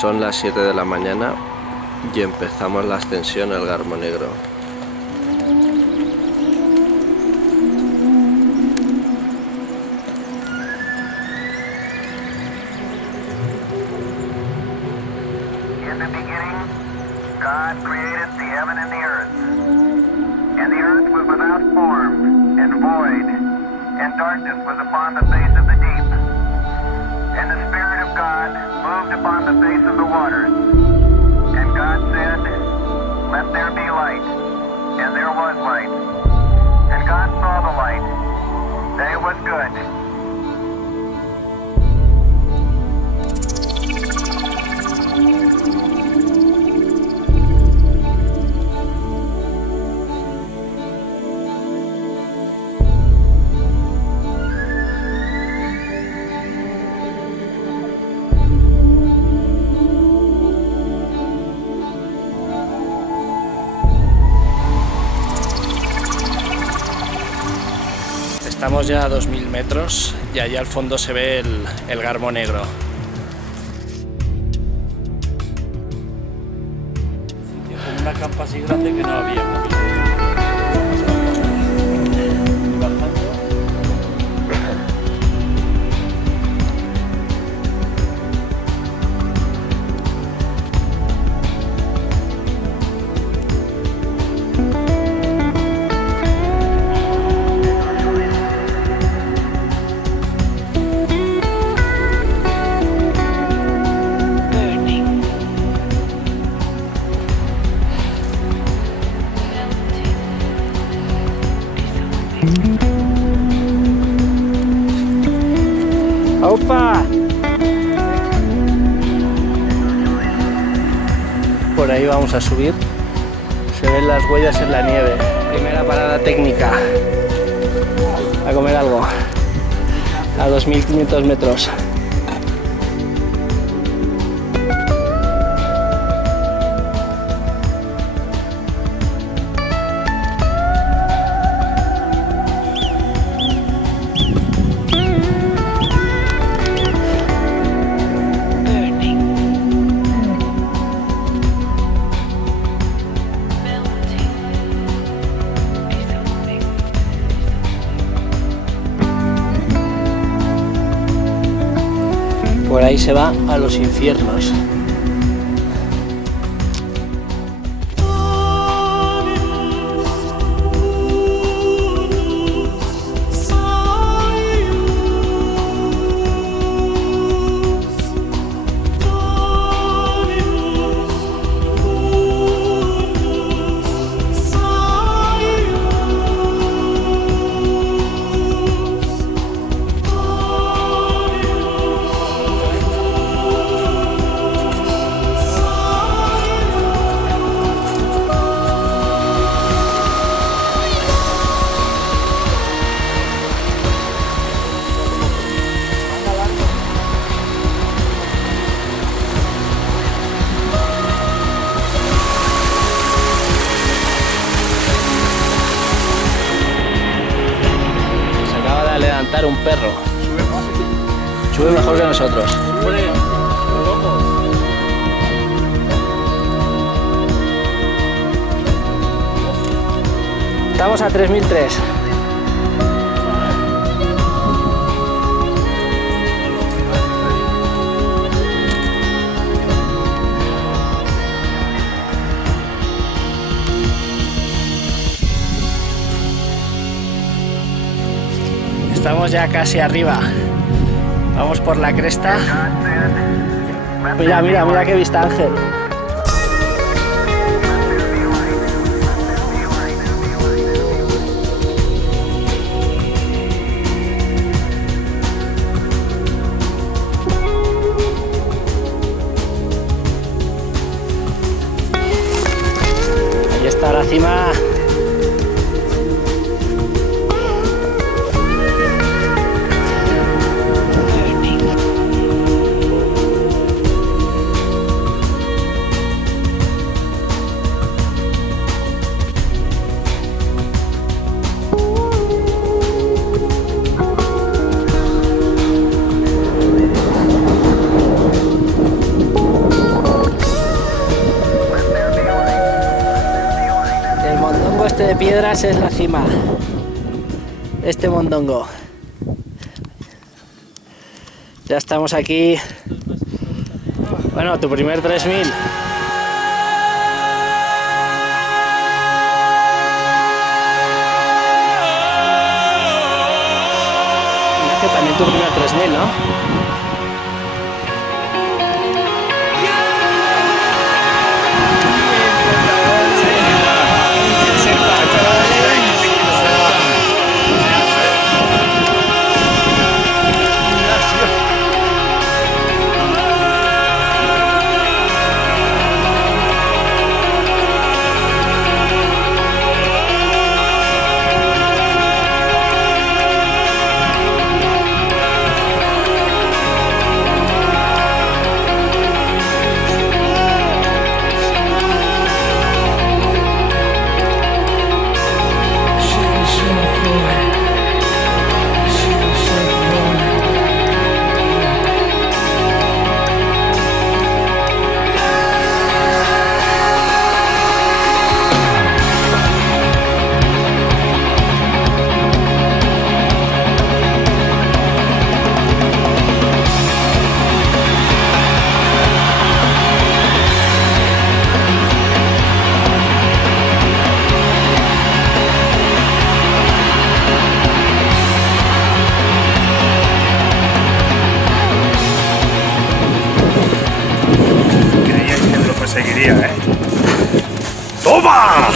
Son las 7 de la mañana y empezamos la ascensión al Garmo Negro. In the beginning, God created the heaven and the earth. And the earth was without form and void, and darkness was upon the face of the deep. And the Spirit of God moved upon the face of the waters. And God said, "Let there be light." And there was light. And God saw the light, that it was good. Estamos ya a 2000 metros y allá al fondo se ve el Garmo Negro. Con una campa así grande que no había. ¡Opa! Por ahí vamos a subir. Se ven las huellas en la nieve. Primera parada técnica. A comer algo. A 2500 metros. Por ahí se va a los infiernos. Levantar un perro. Sube mejor que nosotros. Estamos a 3003. Estamos ya casi arriba. Vamos por la cresta. Mira, mira, mira qué vista, Ángel. Ahí está la cima. de piedras es la cima. Este mondongo. Ya estamos aquí. Bueno, tu primer 3000. Ignacio, también tu primer 3000, ¿no? Seguiría, ¿eh? ¡Toma!